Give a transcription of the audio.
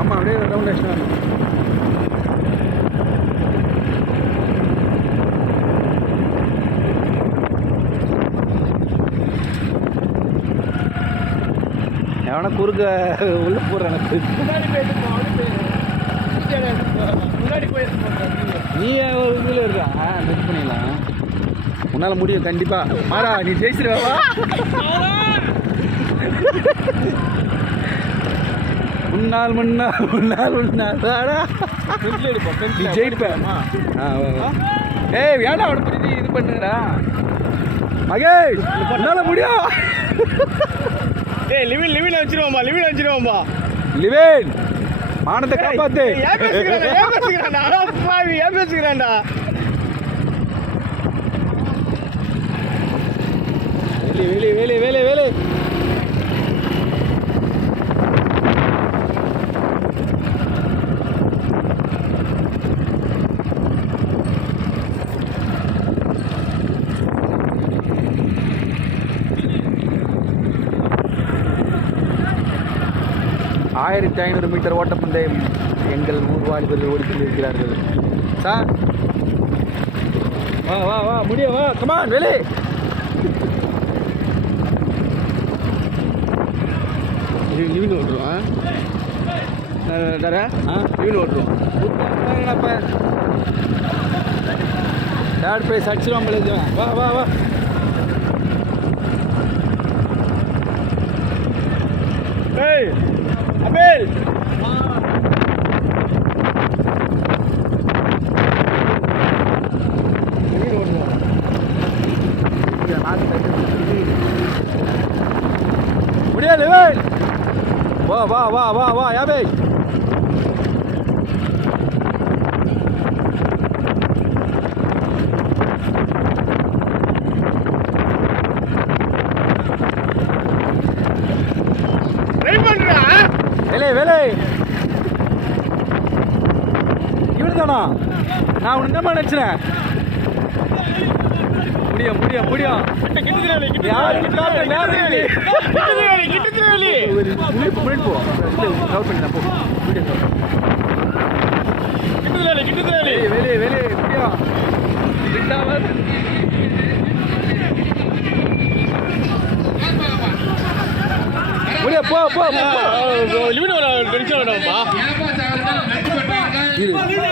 ஆமாம் அப்படியே ரவுண்ட் அடிச்சுட்டு எவனா குறுக்க உள்ள போடுறான். நீ இதில் இருக்கா? மிஸ் பண்ணிடலாம். உன்னால் முடியும் கண்டிப்பா. மாறா நீ ஜெயிச்சிருவா முன்னால் வாடா. ஃப்ரண்ட்ல எடுப்போம், நீ ஃப்ரண்ட்ல. ஜெயிப்ப ஆ, வா, வா. ஏய் வேணா அவனை பற்றி இது பண்ணுறா மகேஷ் உன்னால முடியும் ஏய் லிவின் லிவின் வச்சிருவோம்பா லிவின் வச்சிருவோம்பா லிவேன் மானத்தை காப்பாத்து. ஏன் பேசுகிறான்டா ஏன் பேசுகிறான்டா? அடா பாவி ஏன் பேசுகிறான்டா வேலை வேலை வேலை வேலை வேலை ஆயிரத்தி ஐநூறு மீட்டர் ஓட்டப்பந்தயம் எங்கள் ஊர் வாலிபர்கள் ஓடிக்கொண்டிருக்கிறார்கள். சார் வா வா வா முடியும் வா கமான் வெளியே. லிவின் ஓட்டுருவான் ஆ? லிவின் ஓட்டுருவோம் தேர்ட் ப்ரைஸ் அடிச்சிருவான் வா வா வா ஏய் ஓட்டுவோம் முடியாது வா வா வா வா வா யாபே வேலை வேலை தானா நான் உன் என்னமா நினச்சினேன் முடியும் முடியும் முடியும் கிட்டத்துல கிட்ட யாருக்கு காட்ட நேரம் இல்லை. கிட்டத்துல கிட்டத்துல ஒரு முன்னாடி போ, போ இல்லை கவர் பண்ணி நான் போ வீடியோ கவர் கிட்டத்துல கிட்டத்துல வேலை வேலை வேலை முடியும் விட்டாமல் முடியும் போ போ போ,